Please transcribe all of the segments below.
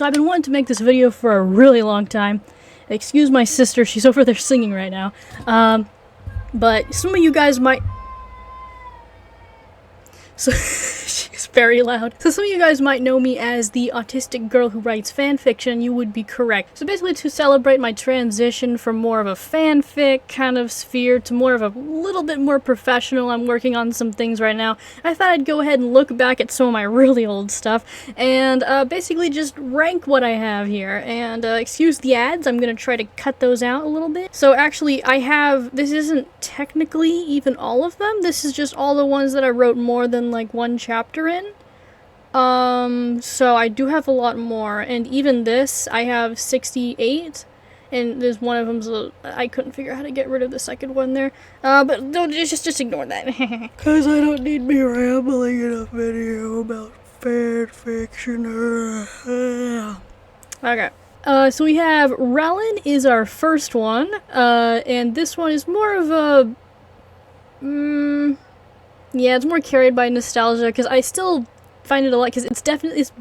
So I've been wanting to make this video for a really long time. Excuse my sister, she's over there singing right now. But some of you guys might... So she's very loud. So some of you guys might know me as the autistic girl who writes fanfiction. You would be correct. So basically, to celebrate my transition from more of a fanfic kind of sphere to more of a little bit more professional, I'm working on some things right now. I thought I'd go ahead and look back at some of my really old stuff and basically just rank what I have here. And excuse the ads, I'm gonna try to cut those out a little bit. So actually, this isn't technically even all of them. This is just all the ones that I wrote more than like one chapter in. So I do have a lot more, and even this, I have 68, and there's one of them's I couldn't figure out how to get rid of the second one there, but don't, just ignore that. Cause I don't need me rambling in a video about fanfiction. Okay. So we have Relin is our first one, and this one is more of a, yeah, it's more carried by nostalgia, because I still find it a lot, because it's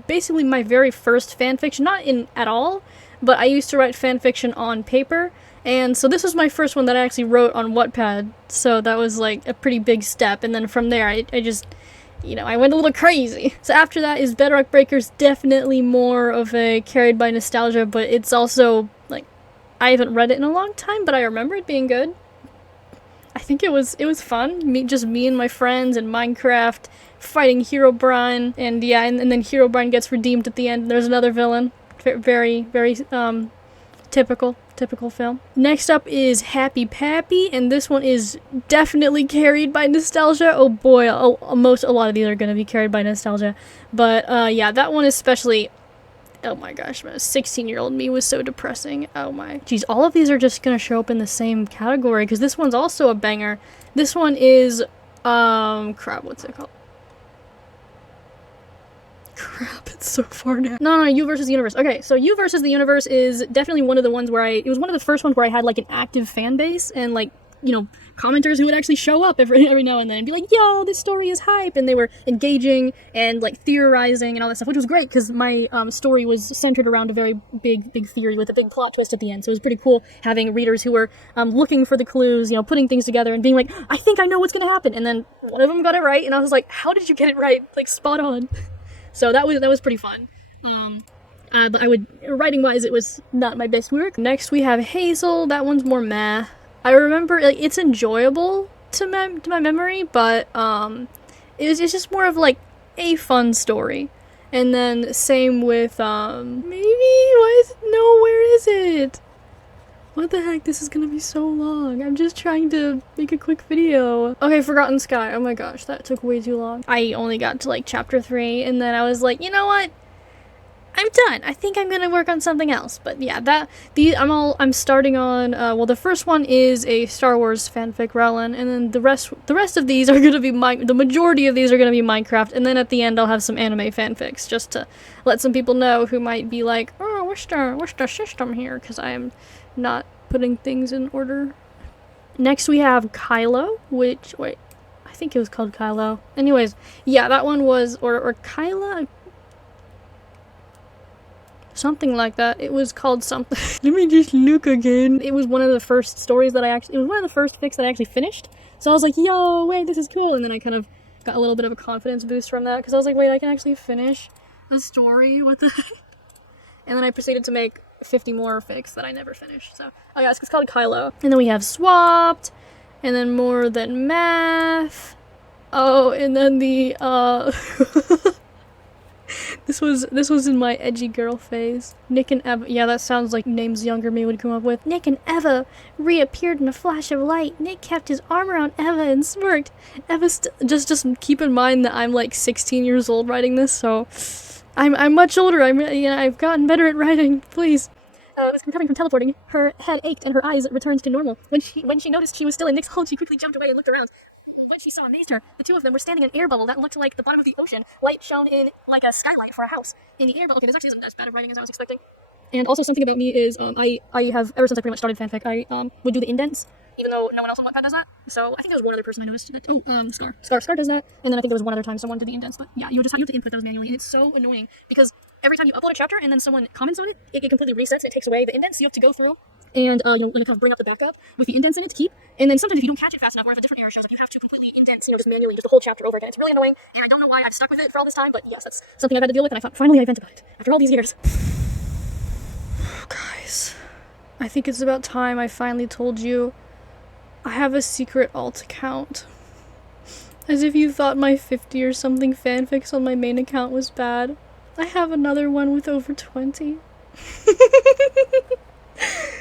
basically my very first fanfiction, not in at all, but I used to write fanfiction on paper, and so this was my first one that I actually wrote on Wattpad, so that was like a pretty big step, and then from there I just, you know, I went a little crazy. So after that is Bedrock Breakers, definitely more of a carried by nostalgia, but it's also, like, I haven't read it in a long time, but I remember it being good. I think it was fun. Just me and my friends in Minecraft fighting Herobrine, and yeah, and then Herobrine gets redeemed at the end. And there's another villain. Very, very typical film. Next up is Happy Pappy, and this one is definitely carried by nostalgia. Oh boy, a lot of these are gonna be carried by nostalgia. But yeah, that one especially. Oh my gosh, man, 16-year-old me was so depressing. Oh my. Geez, all of these are just gonna show up in the same category, because this one's also a banger. This one is, crap, what's it called? Crap, it's so far down. No, You vs. the Universe. Okay, so You vs. the Universe is definitely one of the ones where it was one of the first ones where I had, like, an active fan base, and, like, you know, commenters who would actually show up every now and then and be like, yo, this story is hype, and they were engaging and, like, theorizing and all that stuff, which was great, because my story was centered around a very big theory with a big plot twist at the end, so it was pretty cool having readers who were looking for the clues, you know, putting things together and being like, I think I know what's gonna happen, and then one of them got it right, and I was like, how did you get it right? Like, spot on. So that was pretty fun. But writing-wise, it was not my best work. Next, we have Hazel. That one's more meh. I remember, like, it's enjoyable to my memory, but it's just more of, like, a fun story. And then same with, where is it? What the heck, this is gonna be so long. I'm just trying to make a quick video. Okay, Forgotten Sky. Oh my gosh, that took way too long. I only got to, like, chapter 3, and then I was like, you know what? I'm done. I think I'm gonna work on something else. But yeah, I'm starting on, well, the first one is a Star Wars fanfic, Relin, and then the rest of these are gonna be the majority of these are gonna be Minecraft, and then at the end I'll have some anime fanfics, just to let some people know who might be like, oh, what's the system here? Because I am not putting things in order. Next we have Kylo, which, wait, I think it was called Kylo. Anyways, yeah, that one was, or Kyla? Something like that. It was called something. Let me just look again. It was one of the first stories that it was one of the first fics that I actually finished. So I was like, yo, wait, this is cool. And then I kind of got a little bit of a confidence boost from that, because I was like, wait, I can actually finish a story? What the heck? And then I proceeded to make 50 more fics that I never finished. So, oh yeah, it's called Kylo. And then we have Swapped, and then More Than Math. Oh, and then the, This was in my edgy girl phase. Nick and Eva. Yeah, that sounds like names younger me would come up with. Nick and Eva reappeared in a flash of light. Nick kept his arm around Eva and smirked. Eva just keep in mind that I'm like 16 years old writing this, so I'm much older. I've gotten better at writing. Please. Was recovering from teleporting. Her head ached and her eyes returned to normal. When she noticed she was still in Nick's hold, she quickly jumped away and looked around. When she saw amazed her, the two of them were standing in an air bubble that looked like the bottom of the ocean. Light shone in like a skylight for a house. In the air bubble, okay, this actually isn't as bad of writing as I was expecting. And also something about me is, I have, ever since I pretty much started fanfic, I would do the indents, even though no one else on Wattpad does that. So I think there was one other person I noticed that, Scar does that. And then I think there was one other time someone did the indents, but yeah, you have to input those manually, and it's so annoying, because every time you upload a chapter and then someone comments on it, it completely resets and it takes away the indents. So you have to go through and kind of bring up the backup with the indents in it to keep. And then sometimes if you don't catch it fast enough, or if a different error shows up, you have to completely indent, just manually, just the whole chapter over again. It's really annoying, and I don't know why I've stuck with it for all this time, but yes, that's something I've had to deal with, and I thought finally I vented about it after all these years. Guys, I think it's about time I finally told you I have a secret alt account. As if you thought my 50 or something fanfics on my main account was bad. I have another one with over 20.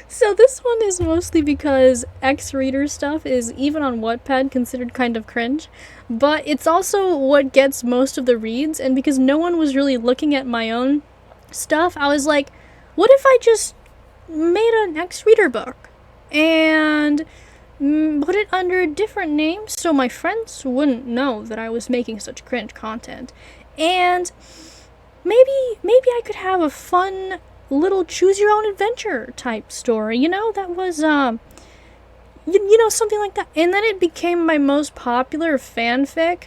So this one is mostly because ex-reader stuff is, even on Wattpad, considered kind of cringe, but it's also what gets most of the reads, and because no one was really looking at my own stuff, I was like, what if I just made an ex-reader book and put it under a different name so my friends wouldn't know that I was making such cringe content, and maybe I could have a fun little choose your own adventure type story, that was something like that. And then it became my most popular fanfic.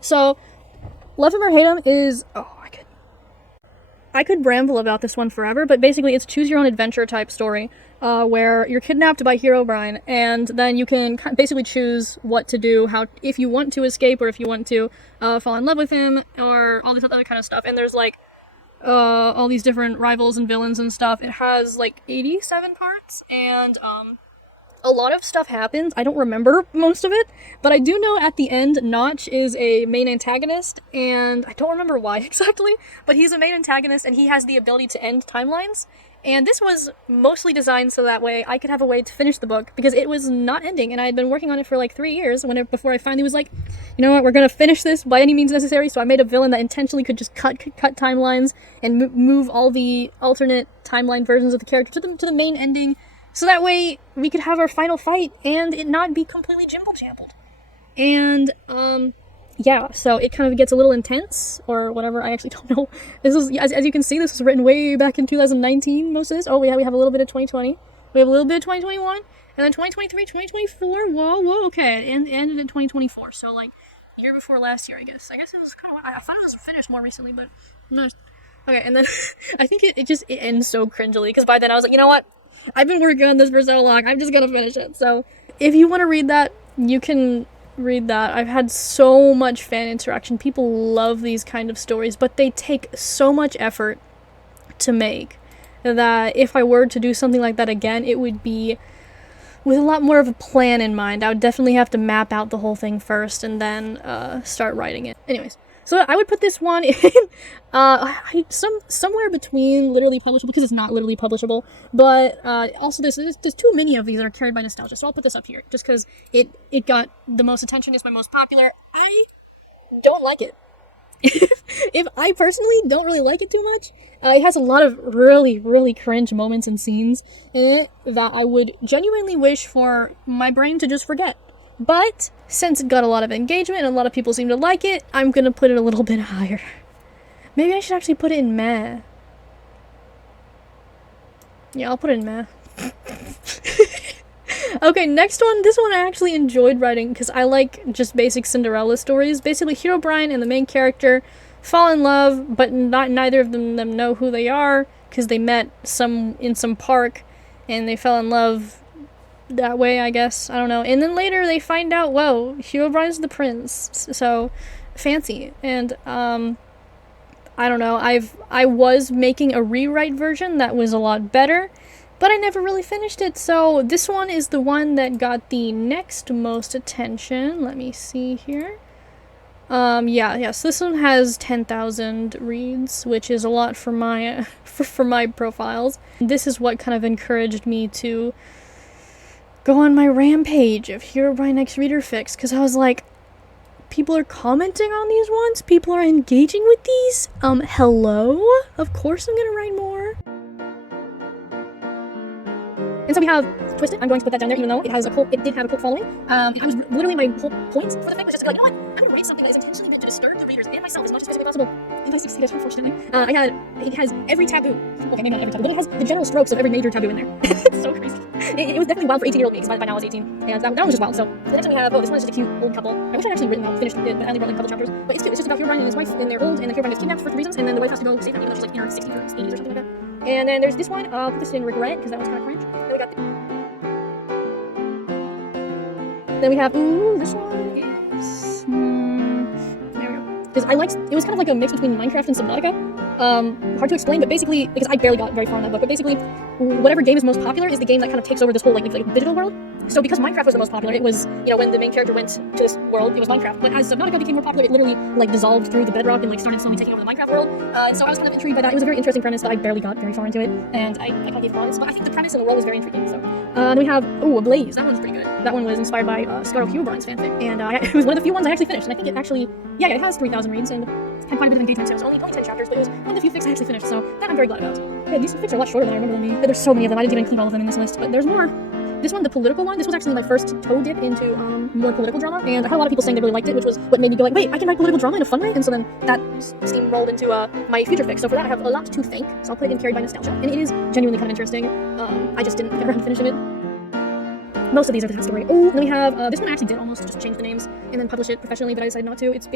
So love him or hate him is I could ramble about this one forever, but basically it's choose your own adventure type story, where you're kidnapped by Herobrine, and then you can basically choose what to do, if you want to escape, or if you want to fall in love with him, or all this other kind of stuff. And there's all these different rivals and villains and stuff. It has 87 parts, and a lot of stuff happens. I don't remember most of it, but I do know at the end Notch is a main antagonist, and I don't remember why exactly, but he's a main antagonist and he has the ability to end timelines. And this was mostly designed so that way I could have a way to finish the book, because it was not ending, and I had been working on it for 3 years before I finally was like, you know what, we're gonna finish this by any means necessary. So I made a villain that intentionally could just cut timelines and move all the alternate timeline versions of the character to the main ending, so that way we could have our final fight and it not be completely jimble-jambled. And yeah, so it kind of gets a little intense, or whatever, I actually don't know. This is, as you can see, this was written way back in 2019, most of this. Oh, yeah, we have a little bit of 2020. We have a little bit of 2021, and then 2023, 2024, whoa, okay, and ended in 2024, so, year before last year, I guess. I guess it was kind of, I thought it was finished more recently, but, no. Okay, and then, I think it ends so cringily, because by then I was like, you know what? I've been working on this for so long, I'm just gonna finish it. So, if you want to read that, you can read that. I've had so much fan interaction. People love these kind of stories, but they take so much effort to make that if I were to do something like that again, it would be with a lot more of a plan in mind. I would definitely have to map out the whole thing first and then start writing it. Anyways, so I would put this one in somewhere between literally publishable, because it's not literally publishable, but also there's too many of these that are carried by nostalgia, so I'll put this up here just because it got the most attention. It's my most popular. I don't like it. If I personally don't really like it too much, it has a lot of really, really cringe moments and scenes in it that I would genuinely wish for my brain to just forget. But since it got a lot of engagement and a lot of people seem to like it, I'm gonna put it a little bit higher. Maybe I should actually put it in meh. Yeah, I'll put it in meh. Okay, next one. This one I actually enjoyed writing because I like just basic Cinderella stories. Basically, Herobrine and the main character fall in love, but neither of them know who they are because they met in some park and they fell in love that way, I guess. I don't know. And then later they find out, whoa, Herobrine's the prince. So fancy. And I don't know. I was making a rewrite version that was a lot better, but I never really finished it. So this one is the one that got the next most attention. Let me see here. Yeah, so this one has 10,000 reads, which is a lot for my for my profiles. This is what kind of encouraged me to go on my rampage of Herobrine X Reader Fix, because I was like, people are commenting on these ones, people are engaging with these, hello? Of course I'm gonna write more. And so we have Twisted. I'm going to put that down there, even though it did have a cult following. It was literally my whole point for the fic was just to be like, you know what? I'm going to read something that is intentionally meant to disturb the readers and myself as much as physically possible. And I succeeded, unfortunately. It has every taboo. Okay, maybe not every taboo, but it has the general strokes of every major taboo in there. It's so crazy. It was definitely wild for 18-year-old me, because by now I was 18. And that one was just wild. So the next one we have, this one is just a cute old couple. I wish I'd actually finished it, but I only wrote like a couple chapters. But it's cute. It's just about Herobrine and his wife, and they're old, and the Herobrine gets kidnapped for reasons, and then the wife has to go save them, even though she's like in her 60s or 80s or something like that. And then there's this one. I'll put this in regret, because that one's kind of cringe. Then we got Then we have, this one is, there we go. Because it was kind of like a mix between Minecraft and Subnautica. Hard to explain, but basically, because I barely got very far in that book, but basically, whatever game is most popular is the game that kind of takes over this whole, like digital world. So because Minecraft was the most popular, it was, when the main character went to this world, it was Minecraft. But as Subnautica became more popular, it literally, dissolved through the bedrock and, started slowly taking over the Minecraft world. And so I was kind of intrigued by that. It was a very interesting premise, but I barely got very far into it. And I kind of gave buzz. But I think the premise and the world was very intriguing, so. Then we have, A Blaze. That one's pretty good. That one was inspired by Herobrine's fanfic. And it was one of the few ones I actually finished. And I think it actually, it has 3,000 reads and had quite a bit of engagement. So it was only 10 chapters, but it was one of the few fics I actually finished. So that I'm very glad about. Yeah, these fics are a lot shorter than I remember them being. There's so many of them. I didn't even include all of them in this list, but there's more. This one, the political one, this was actually my first toe dip into more political drama, and I had a lot of people saying they really liked it, which was what made me go like, wait, I can write political drama in a fun way, and so then that steamrolled into my future fic. So for that, I have a lot to thank, so I'll put it in Carried by Nostalgia, and it is genuinely kind of interesting. I just didn't get around to finishing it. Most of these are the story. Then we have, this one I actually did almost just change the names and then publish it professionally, but I decided not to. It's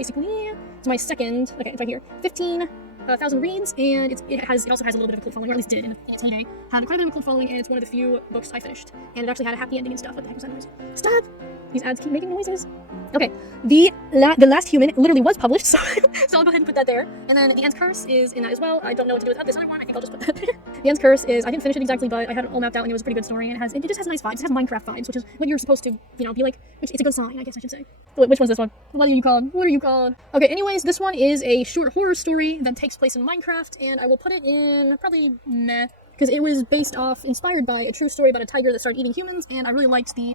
my second, okay, it's right here, 15,000 reads, and it also has a little bit of a cult following, or at least did in its heyday. Had quite a bit of a cult following, and it's one of the few books I finished. And it actually had a happy ending and stuff. What the heck was that noise? Stop! These ads keep making noises. Okay, the Last Human literally was published, so I'll go ahead and put that there. And then The End's Curse is in that as well. I don't know what to do with this other one. I think I'll just put that there. The End's Curse is, I didn't finish it exactly, but I had it all mapped out, and it was a pretty good story, and it just has nice vibes. It has Minecraft vibes, which is what you're supposed to, be like. It's a good sign, I guess I should say. Which one's this one? What are you called? Okay, anyways, this one is a short horror story that takes place in Minecraft, and I will put it in probably meh, because it was inspired by a true story about a tiger that started eating humans, and I really liked the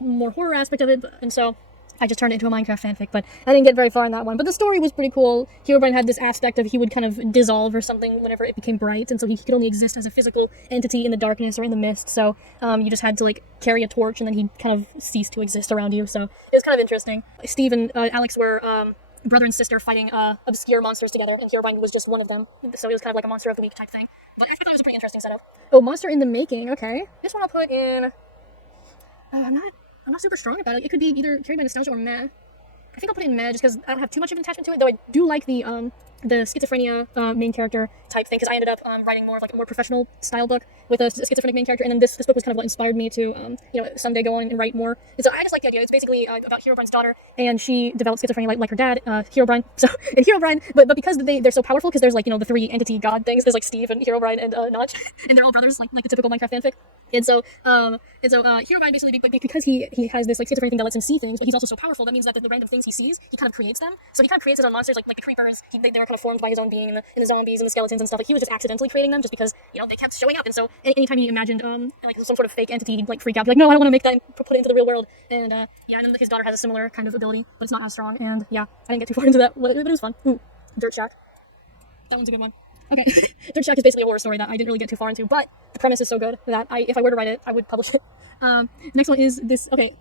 more horror aspect of it, and so I just turned it into a Minecraft fanfic, but I didn't get very far in that one. But the story was pretty cool. Herobrine had this aspect of he would kind of dissolve or something whenever it became bright, and so he could only exist as a physical entity in the darkness or in the mist, so you just had to, carry a torch, and then he'd kind of cease to exist around you, so it was kind of interesting. Steve and Alex were brother and sister fighting obscure monsters together, and Herobrine was just one of them, so it was kind of like a monster of the week type thing. But I thought that was a pretty interesting setup. Oh, monster in the making, okay. This one I'll put in, I'm not super strong about it. It could be either Carried by Nostalgia or meh. I think I'll put it in meh just because I don't have too much of an attachment to it, though I do like the schizophrenia main character type thing, because I ended up writing more of a more professional style book with a schizophrenic main character, and then this book was kind of what inspired me to someday go on and write more. And so I just like the idea. It's basically about Herobrine's daughter, and she developed schizophrenia like her dad, Herobrine. So and Herobrine, but because they're so powerful, because there's the three entity god things. There's Steve and Herobrine and Notch, and they're all brothers, like the typical Minecraft fanfic. And so Herobrine basically, because he has this schizophrenia thing that lets him see things, but he's also so powerful, that means that the random things he sees, he kind of creates them. So he kind of creates his own monsters, like the creepers. They're kind of formed by his own being, and the zombies and the skeletons and stuff. He was just accidentally creating them, just because they kept showing up. And so anytime he imagined some sort of fake entity, he'd freak out, be like, no, I don't want to make that and put it into the real world. And and then his daughter has a similar kind of ability, but it's not as strong. And I didn't get too far into that, but it was fun. Dirt Shack. That one's a good one. Okay. Dirt Shack is basically a horror story that I didn't really get too far into, but the premise is so good that if I were to write it, I would publish it. Next one is this. Okay.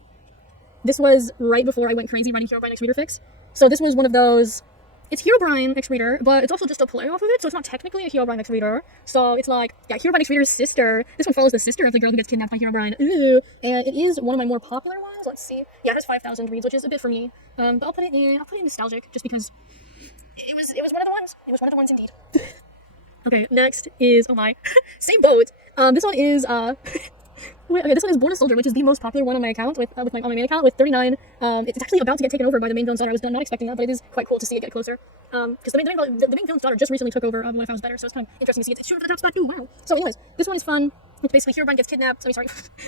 This was right before I went crazy writing Herobrine X Reader fics. So this was one of those. It's Herobrine X Reader, but it's also just a play off of it, so it's not technically a Herobrine X Reader. So it's Herobrine X Reader's sister. This one follows the sister of the girl who gets kidnapped by Herobrine. Ooh. And it is one of my more popular ones. Let's see. Yeah, it has 5,000 reads, which is a bit for me. But I'll put it in nostalgic, just because it was one of the ones. It was one of the ones indeed. Okay, next is same boat. This one is this one is Born a Soldier, which is the most popular one on my account on my main account with 39. It's actually about to get taken over by the main villain's daughter. I was not expecting that, but it is quite cool to see it get closer. Because the main villain's daughter just recently took over What If I Was Better, so it's kind of interesting to see it shoot for the top spot. Ooh, wow. So anyways, this one is fun. It's basically Herobrine gets kidnapped. The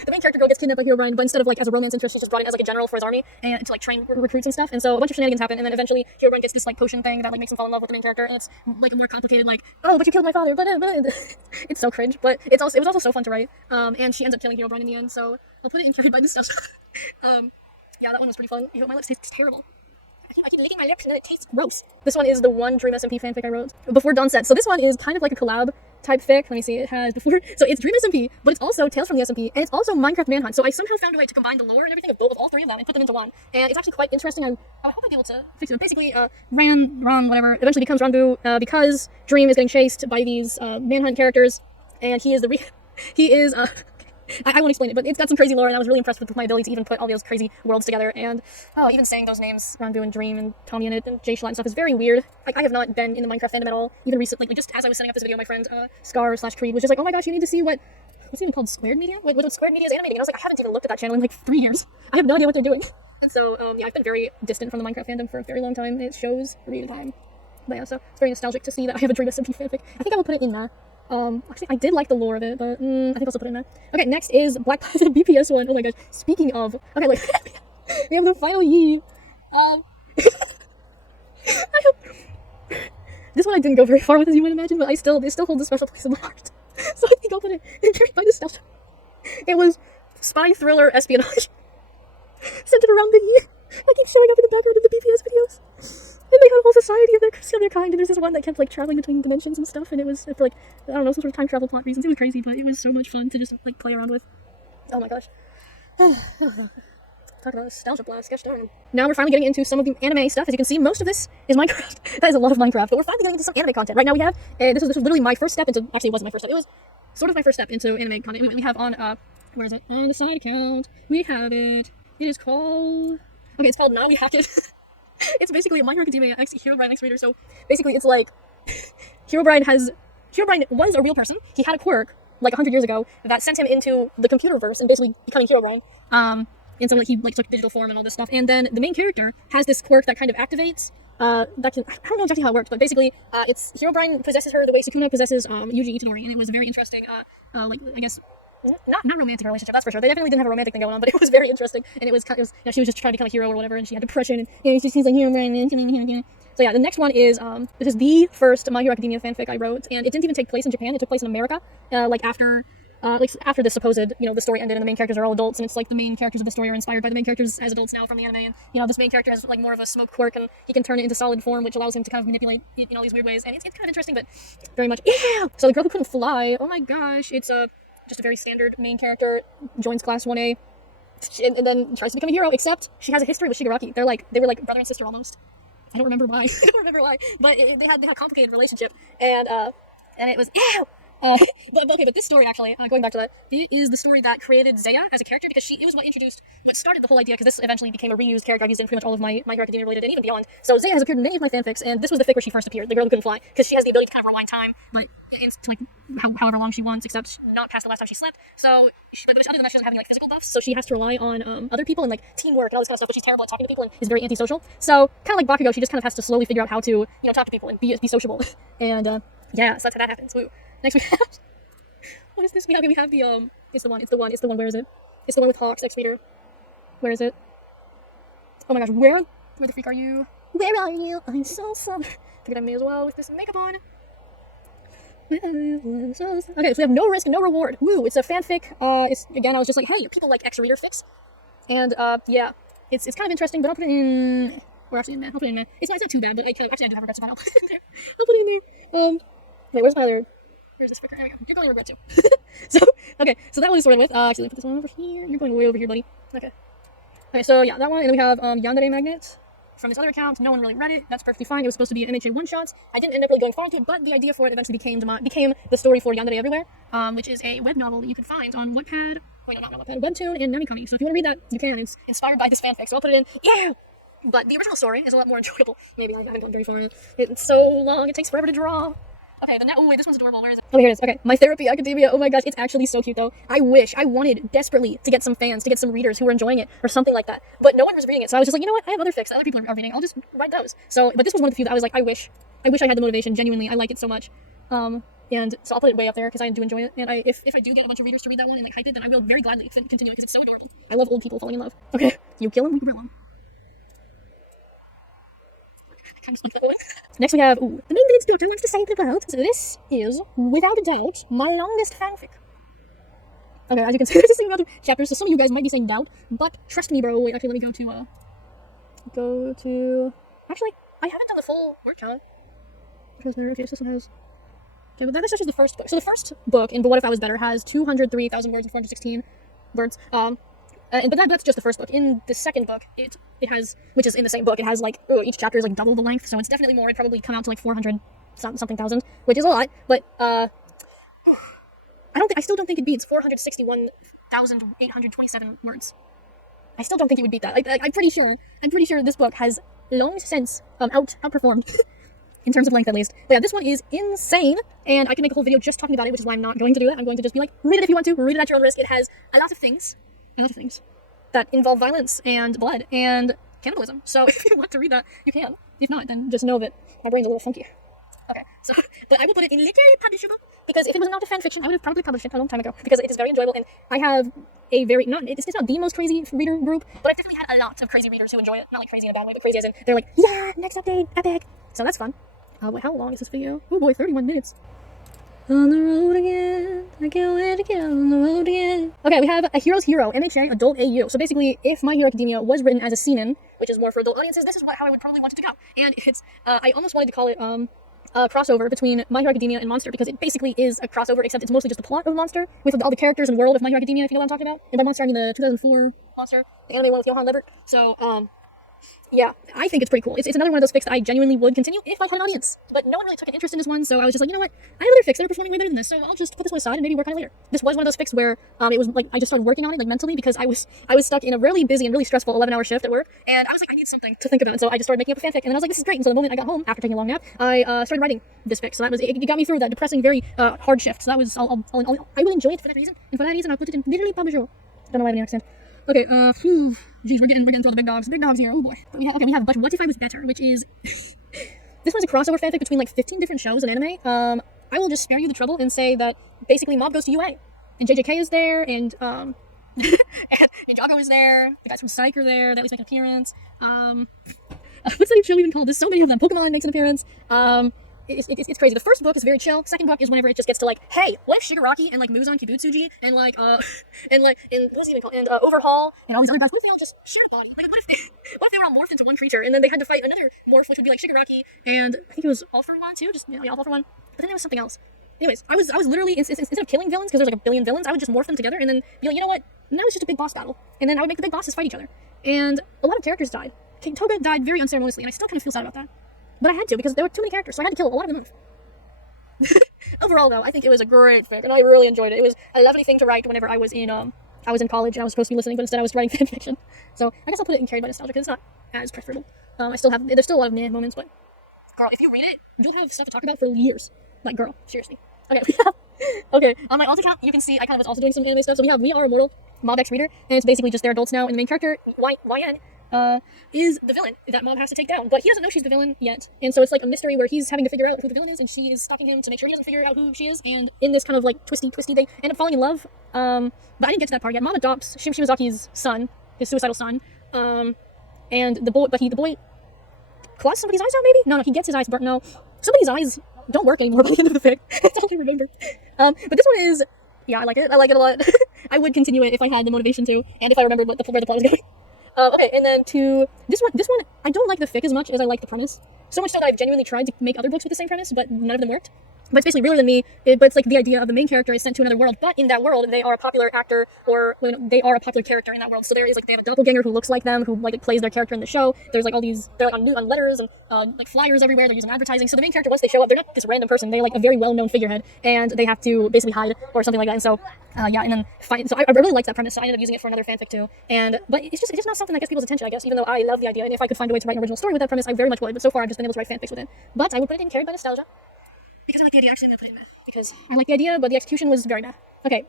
main character girl gets kidnapped by Herobrine, but instead of as a romance interest, she's just brought in as a general for his army and to train recruits and stuff. And so a bunch of shenanigans happen, and then eventually Herobrine gets this potion thing that makes him fall in love with the main character, and it's a more complicated oh, but you killed my father, but it's so cringe, but it was also so fun to write. And she ends up killing Herobrine in the end, so I'll put it in Carried by Nostalgia. Yeah, that one was pretty fun. My lips taste terrible. I keep licking my lips and then it tastes gross. This one is the one Dream SMP fanfic I wrote before Dawn Set. So this one is kind of like a collab type fic. Let me see, it has before, so it's Dream SMP, but it's also Tales from the SMP, and it's also Minecraft Manhunt. So I somehow found a way to combine the lore and everything of both of all three of them and put them into one. And it's actually quite interesting. I hope I'll be able to fix it. Basically, Ron, whatever, eventually becomes Ranbu because Dream is getting chased by these Manhunt characters, and he is I won't explain it, but it's got some crazy lore, and I was really impressed with my ability to even put all those crazy worlds together. And even saying those names, Ranbu and Dream and Tommy and Jay Schlatt and stuff, is very weird. Like, I have not been in the Minecraft fandom at all, even recently. Like, just as I was setting up this video, my friend Scar/Creed was just like, "Oh my gosh, you need to see what's it even called, Squared Media? What Squared Media is animating." And I was like, I haven't even looked at that channel in like 3 years. I have no idea what they're doing. And so yeah, I've been very distant from the Minecraft fandom for a very long time. It shows real time. But yeah, so it's very nostalgic to see that I have a Dream SMP fanfic. I think I will put it in there. Actually, I did like the lore of it, but I think I'll also put it in there. Okay, next is Black Panther BPS 1. Oh my gosh. Speaking of, okay, like, we have the final Yi. This one I didn't go very far with, as you might imagine, but it still holds a special place in my heart. So I think I'll put it in by nostalgia. It was spy thriller espionage centered around the Yi. I keep showing up in the background of the BPS videos. And they had a whole society of their kind, and there's this one that kept like traveling between dimensions and stuff, and it was for like, I don't know, some sort of time travel plot reasons. It was crazy, but it was so much fun to just like play around with. Oh my gosh. Talk about nostalgia blast, gosh darn. Now we're finally getting into some of the anime stuff. As you can see, most of this is Minecraft. That is a lot of Minecraft, but we're finally getting into some anime content. Right now we have, this was literally my first step into, actually it wasn't my first step, it was sort of my first step into anime content. We have on, where is it? On the side account, we have it. It is called, okay, it's called Now We Hack It. It's basically a My Hero Academia X Herobrine X Reader. So basically, it's like Herobrine was a real person. He had a quirk like 100 years ago that sent him into the computerverse and basically becoming Herobrine. And so like he like took digital form and all this stuff. And then the main character has this quirk that kind of activates. I don't know exactly how it works, but basically, it's Herobrine possesses her the way Sukuna possesses Yuji Itadori, and it was a very interesting, like I guess. Not romantic relationship, that's for sure. They definitely didn't have a romantic thing going on, but it was very interesting. And it was you know, she was just trying to become a hero or whatever, and she had depression, and you know, she's like, so yeah, the next one is, this is the first My Hero Academia fanfic I wrote, and it didn't even take place in Japan, it took place in America, like after the supposed, you know, the story ended and the main characters are all adults, and it's like the main characters of the story are inspired by the main characters as adults now from the anime, and, you know, this main character has like more of a smoke quirk, and he can turn it into solid form, which allows him to kind of manipulate it in all these weird ways, and it's kind of interesting, but very much, yeah! So the girl who couldn't fly, oh my gosh, it's just a very standard main character, joins class 1A, and then tries to become a hero, except she has a history with Shigaraki. They were like brother and sister almost. I don't remember why. But they had a complicated relationship, and it was, ew! But this story actually, going back to that, it is the story that created Zeya as a character, because it was what started the whole idea, because this eventually became a reused character I've used in pretty much all of my Hero Academia related and even beyond. So Zeya has appeared in many of my fanfics, and this was the fic where she first appeared, the girl who couldn't fly, because she has the ability to kind of rewind time, like, to like however long she wants, except not past the last time she slept. So, but other than that, she doesn't have any like physical buffs, so she has to rely on other people and like teamwork and all this kind of stuff. But she's terrible at talking to people and is very antisocial. So, kind of like Bakugo, she just kind of has to slowly figure out how to, you know, talk to people and be sociable. And yeah, so that's how that happens. Woo. Next we have, what is this? We have the it's the one. Where is it? It's the one with Hawks X Reader. Where is it? Oh my gosh, where the freak are you? Where are you? I'm so sorry. Figured I may as well with this makeup on. Okay, so we have no risk and no reward. Woo, it's a fanfic. It's, again, I was just like, hey, people like X Reader fics. And, yeah, it's kind of interesting, but I'll put it in, or actually in man, I'll put it in man. It's not too bad, but I do have regrets about it. I'll put it in there. Wait, where's my other, where's this fic? There we go. You're going to regret too. So that one is sorted with, actually, put this one over here. You're going way over here, buddy. Okay, so yeah, that one, and then we have, Yandere Magnet. From this other account, no one really read it. That's perfectly fine. It was supposed to be an MHA one-shot. I didn't end up really going far into it, but the idea for it eventually became the story for Yandere Everywhere, which is a web novel that you can find on Wattpad. Wait, no, not Wattpad. Webtoon and Namikami. So if you want to read that, you can. It's inspired by this fanfic, so I'll put it in. Yeah! But the original story is a lot more enjoyable. Maybe I haven't gone very far in it. It's so long. It takes forever to draw. Okay, oh wait, this one's adorable. Where is it? Oh, here it is. Okay, My Therapy Academia. Oh my gosh, it's actually so cute though. I wanted desperately to get some fans, to get some readers who were enjoying it or something like that. But no one was reading it, so I was just like, you know what? I have other fics that other people are reading. I'll just write those. So, but this was one of the few that I was like, I wish I had the motivation. Genuinely, I like it so much. And so I'll put it way up there because I do enjoy it. And if I do get a bunch of readers to read that one and like hype it, then I will very gladly continue it because it's so adorable. I love old people falling in love. Okay, you kill him, we grill him. I kind of like that one. Next we have, the main villain's daughter wants to say it about. So this is, without a doubt, my longest fanfic. Okay, as you can see, there's thing about the chapters, so some of you guys might be saying doubt, but trust me, bro. Wait, actually, let me go to, actually, I haven't done the full word count. Because there, okay, so this one has, Okay, but that's just the first book. So the first book in But What If I Was Better has 203,000 words and 416 words. But that's just the first book. In the second book, it has, which is in the same book, it has like each chapter is like double the length, so it's definitely more. It'd probably come out to like 400 something thousand, which is a lot. But I still don't think it beats 461,827 words. I still don't think it would beat that. I'm pretty sure this book has long since outperformed in terms of length at least. But yeah, this one is insane, and I could make a whole video just talking about it, which is why I'm not going to do it. I'm going to just be like, read it if you want to, read it at your own risk. It has a lot of things that involve violence and blood and cannibalism. So if you want to read that, you can. If not, then just know that my brain's a little funky. Okay, so, but I will put it in literally publishable, because if it was not a fan fiction, I would have probably published it a long time ago, because it is very enjoyable, and I have a very, it's not the most crazy reader group, but I've definitely had a lot of crazy readers who enjoy it. Not like crazy in a bad way, but crazy as in, they're like, yeah, next update, epic. So that's fun. Wait, how long is this video? Oh boy, 31 minutes. On the road again, I can't wait to get on the road again. Okay, we have A Hero's Hero, MHA Adult AU. So basically, if My Hero Academia was written as a seinen, which is more for adult audiences, this is how I would probably want it to go. And it's, I almost wanted to call it, a crossover between My Hero Academia and Monster, because it basically is a crossover, except it's mostly just the plot of Monster, with all the characters and world of My Hero Academia, if you know what I'm talking about. And by Monster, I mean the 2004 Monster, the anime one with Johan Levert. So, yeah, I think it's pretty cool. It's another one of those fics that I genuinely would continue if I had an audience. But no one really took an interest in this one, so I was just like, you know what? I have other fics that are performing way better than this, so I'll just put this one aside and maybe work on it later. This was one of those fics where it was like I just started working on it like mentally, because I was stuck in a really busy and really stressful 11-hour shift at work, and I was like, I need something to think about. So I just started making up a fanfic, and then I was like, this is great. And so the moment I got home after taking a long nap, I started writing this fic. So that was it. Got me through that depressing, very hard shift. So that was I will enjoy it for that reason, and for that reason I'll put it in literally publishable. Don't know why I have any accent. Okay, geez, we're getting to all the big dogs. Big dogs here, oh boy. But we have But What If I Was Better, which is, this one's a crossover fanfic between like 15 different shows and anime. I will just spare you the trouble and say that basically Mob goes to UA, and JJK is there, and, and Ninjago is there, the guys from Psych are there, they at least make an appearance. What's that show even called? There's so many of them. Pokemon makes an appearance. It's crazy. The first book is very chill. Second book is whenever it just gets to like, hey, what if Shigaraki and like Muzan Kibutsuji and like what's it even called? And Overhaul and all these other guys, what if they all just shared a body? Like what if they were all morphed into one creature, and then they had to fight another morph, which would be like Shigaraki, and I think it was All for One too, just All for One. But then there was something else. Anyways, I was literally instead of killing villains, because there's like a billion villains, I would just morph them together and then be like, you know what? Now it's just a big boss battle, and then I would make the big bosses fight each other. And a lot of characters died. King Toga died very unceremoniously, and I still kind of feel sad about that. But I had to, because there were too many characters, so I had to kill a lot of them off. Overall, though, I think it was a great fic, and I really enjoyed it. It was a lovely thing to write whenever I was in college, and I was supposed to be listening, but instead I was writing fan fiction. So I guess I'll put it in Carried by Nostalgia, because it's not as preferable. There's still a lot of meh moments, but girl, if you read it, you'll have stuff to talk about for years. Like, girl, seriously. Okay, okay, on my alt account, you can see I kind of was also doing some anime stuff. So we are Immortal, Mob X Reader, and it's basically just they're adults now, and the main character, YN, is the villain that Mob has to take down, but he doesn't know she's the villain yet, and so it's like a mystery where he's having to figure out who the villain is, and she is stalking him to make sure he doesn't figure out who she is, and in this kind of like twisty, they end up falling in love, but I didn't get to that part yet. Mob adopts Shimizaki's son, his suicidal son, and the boy claws somebody's eyes out, maybe? No, he gets his eyes burnt, no, somebody's eyes don't work anymore by the end of the fic. That's all I remember. But this one is, yeah, I like it a lot. I would continue it if I had the motivation to, and if I remembered where the plot was going. Okay, and then to this one, I don't like the fic as much as I like the premise. So much so that I've genuinely tried to make other books with the same premise, but none of them worked. But it's basically realer than me, but it's like the idea of the main character is sent to another world, but in that world, they are a popular actor, or they are a popular character in that world. So there is like, they have a doppelganger who looks like them, who like plays their character in the show. There's like all these, they're like on letters and like flyers everywhere, they're using advertising. So the main character, once they show up, they're not this random person, they're like a very well-known figurehead, and they have to basically hide or something like that. And so, yeah, and then fight. So I really liked that premise, so I ended up using it for another fanfic too. But it's just not something that gets people's attention, I guess, even though I love the idea, and if I could find a way to write an original story with that premise, I very much would, but so far I've just been able to write fanfics with it. But I would put it in Carried by Nostalgia, because I like the idea. Actually, I'm gonna put it in meh, because I like the idea, but the execution was very meh. Okay,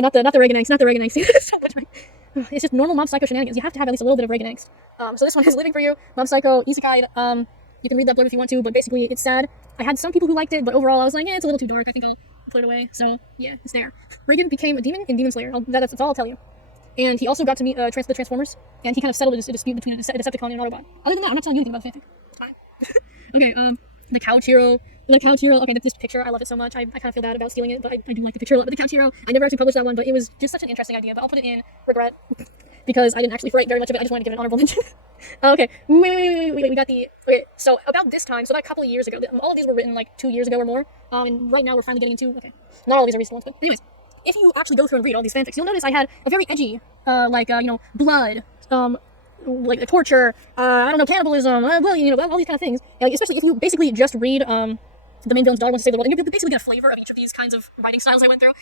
not the Reagan angst. It's just normal Mob Psycho shenanigans. You have to have at least a little bit of Reagan angst. So this one is Living for You, Mob Psycho, Isekai. You can read that blurb if you want to, but basically it's sad. I had some people who liked it, but overall I was like, it's a little too dark. I think I'll put it away. So yeah, it's there. Reagan became a demon in Demon Slayer. That's all I'll tell you. And he also got to meet the Transformers, and he kind of settled a dispute between a Decepticon and an Autobot. Other than that, I'm not telling you anything about the fanfic. It's fine. Okay, the Couch Hero. Okay, this picture, I love it so much. I kind of feel bad about stealing it, but I do like the picture a lot. But the Couch Hero, I never actually published that one, but it was just such an interesting idea. But I'll put it in regret. because I didn't actually write very much of it. I just wanted to give it an honorable mention. Okay, wait, we got the, okay, so about this time, so about a couple of years ago, all of these were written like 2 years ago or more, and right now we're finally getting into, okay, not all of these are recent ones, but anyways, if you actually go through and read all these fanfics, you'll notice I had a very edgy, blood, like torture, I don't know, cannibalism, well, all these kind of things, especially if you basically just read, the main villain's dog wants to save the world, and you basically get a flavor of each of these kinds of writing styles I went through,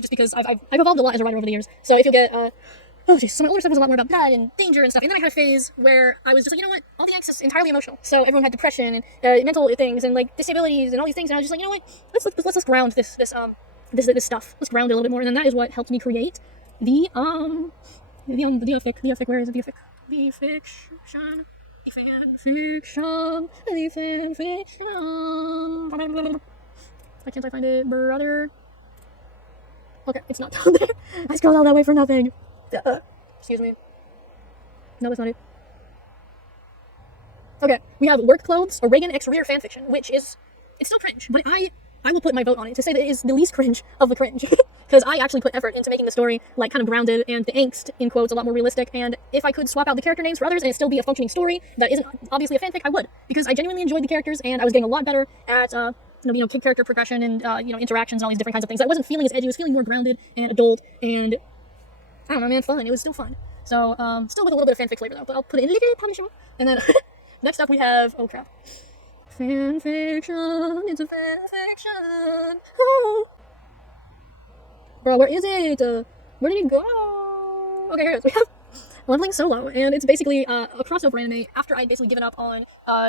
just because I've evolved a lot as a writer over the years, so if you get, oh jeez, so my older stuff was a lot more about blood and danger and stuff, and then I had a phase where I was just like, you know what, all the X is entirely emotional, so everyone had depression and mental things and like disabilities and all these things, and I was just like, you know what, let's ground this stuff, let's ground it a little bit more, and then that is what helped me create the fic, where is it, the fiction, the fanfiction, why can't I find it, brother? Okay, it's not down there, I scrolled all that way for nothing. Excuse me. No, that's not it. Okay, we have Work Clothes, a Reagan X Rear fanfiction, which is, it's still cringe, but I will put my vote on it to say that it is the least cringe of the cringe. Because I actually put effort into making the story, like, kind of grounded, and the angst, in quotes, a lot more realistic, and if I could swap out the character names for others and it still be a functioning story that isn't obviously a fanfic, I would. Because I genuinely enjoyed the characters, and I was getting a lot better at, kid character progression and, interactions and all these different kinds of things. I wasn't feeling as edgy, I was feeling more grounded and adult, and I don't know, man, fun. It was still fun. So, still with a little bit of fanfic flavor though, but I'll put it in a little punishment. And then, next up we have, oh crap. Fanfiction, it's a fanfiction. Oh. Bro, where is it? Where did it go? Okay, here it is. We have Leveling Solo, and it's basically a crossover anime. After I'd basically given up on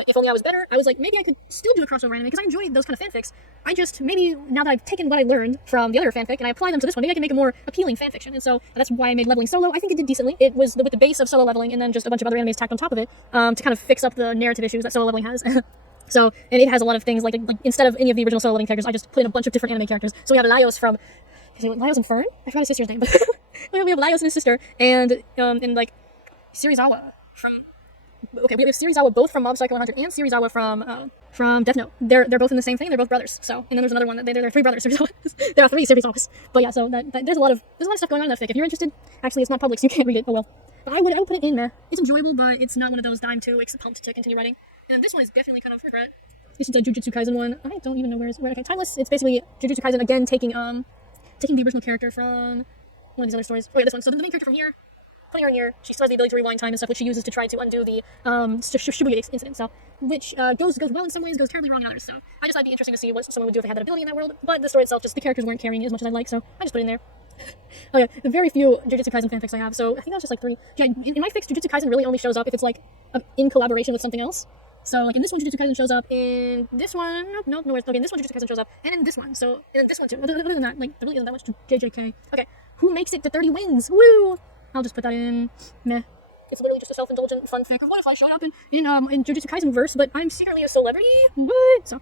If Only I Was Better, I was like, maybe I could still do a crossover anime, because I enjoy those kind of fanfics. I just, maybe, now that I've taken what I learned from the other fanfic, and I apply them to this one, maybe I can make a more appealing fanfiction, and so that's why I made Leveling Solo. I think it did decently. It was with the base of Solo Leveling, and then just a bunch of other animes tacked on top of it, to kind of fix up the narrative issues that Solo Leveling has. So, and it has a lot of things, like instead of any of the original Solo Leveling characters, I just put in a bunch of different anime characters. So we have Laios from, Laios and Fern? I forgot his sister's name, but we have Laios and his sister, and Serizawa from, okay, we have Serizawa both from Mob Psycho 100 and Serizawa from Death Note. They're both in the same thing. They're both brothers. So, and then there's another one. There are 3 brothers. There are 3 Serizawas. But yeah, so there's a lot of stuff going on in that fic. If you're interested, actually, it's not public, so you can't read it. Oh well. But I would put it in there. It's enjoyable, but it's not one of those dime too pumped to continue writing. And then this one is definitely kind of regret. This is a Jujutsu Kaisen one. I don't even know where. Okay, Timeless. It's basically Jujutsu Kaisen again, taking the original character from one of these other stories. Oh yeah, this one. So the main character from here. Putting her in here, she still has the ability to rewind time and stuff, which she uses to try to undo the Shibuya incident, so, which goes well in some ways, goes terribly wrong in others, so I just thought it'd be interesting to see what someone would do if they had that ability in that world, but the story itself, just the characters weren't carrying it as much as I'd like, so I just put it in there. Okay, the very few Jujutsu Kaisen fanfics I have, so I think that was just like 3. Yeah, in my fics, Jujutsu Kaisen really only shows up if it's like in collaboration with something else. So, like, in this one, Jujutsu Kaisen shows up, in this one, nope, no, okay, in this one, Jujutsu Kaisen shows up, and in this one, so, in this one too. Other than that, like, there really isn't that much JJK. Okay, who makes it to 30 wins? Woo! I'll just put that in, meh. It's literally just a self-indulgent fun fic of what if I showed up in Jujutsu Kaisen verse, but I'm secretly a celebrity? What? So,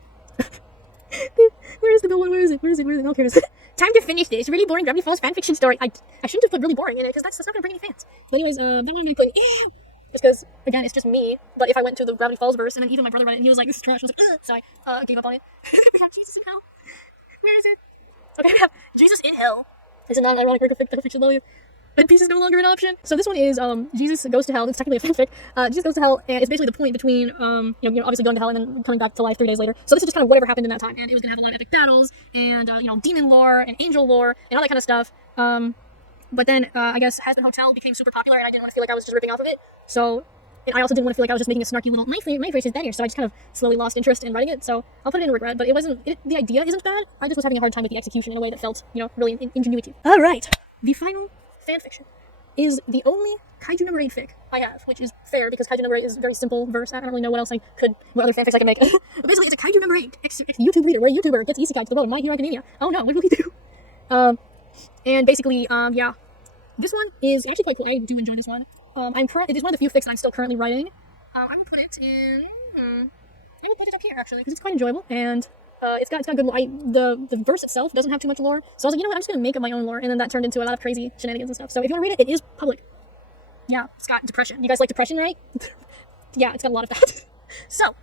where is the bill one? Where is it? Okay, time to finish this really boring Gravity Falls fanfiction story. I shouldn't have put really boring in it, because that's not gonna bring any fans. But anyways, that one I'm gonna put in, just because, again, it's just me, but if I went to the Gravity Falls verse, and then even my brother read it, and he was like, this is trash, I was like, so I gave up on it. We have Jesus in Hell. Where is it? Okay, we have Jesus in Hell. It's a non-ironic work of fiction, though. And peace is no longer an option. So this one is Jesus Goes to Hell. It's technically a fanfic. Jesus Goes to Hell, and it's basically the point between obviously going to hell and then coming back to life 3 days later. So this is just kind of whatever happened in that time, and it was gonna have a lot of epic battles and demon lore and angel lore and all that kind of stuff. But then I guess Hazbin Hotel became super popular, and I didn't want to feel like I was just ripping off of it. So and I also didn't want to feel like I was just making a snarky little my phrase is better. So I just kind of slowly lost interest in writing it. So I'll put it in regret. But it wasn't. The idea isn't bad. I just was having a hard time with the execution in a way that felt really ingenuity. All right, the final fanfiction is the only Kaiju number 8 fic I have, which is fair because Kaiju number 8 is very simple verse. I don't really know what other fanfics I can make. But basically, it's a Kaiju number 8. It's YouTube leader, where a YouTuber gets isekai to the world of My Hero Academia. Oh no, what will he do? And basically, yeah, this one is actually quite cool. I do enjoy this one. It is one of the few fics that I'm still currently writing. I'm gonna put it in. I will put it up here actually because it's quite enjoyable and. It's got good lore. The verse itself doesn't have too much lore, so I was like, you know what, I'm just gonna make up my own lore, and then that turned into a lot of crazy shenanigans and stuff. So if you want to read it, it is public. Yeah, it's got depression. You guys like depression, right? Yeah, it's got a lot of that. So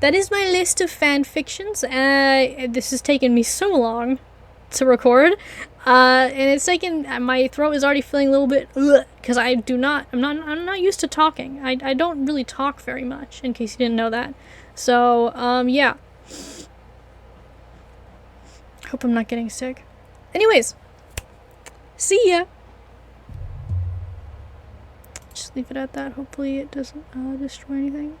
that is my list of fan fictions. This has taken me so long to record. And it's taken, my throat is already feeling a little bit, because I'm not used to talking. I don't really talk very much, in case you didn't know that. So, yeah. Hope I'm not getting sick. Anyways, see ya! Just leave it at that. Hopefully it doesn't destroy anything.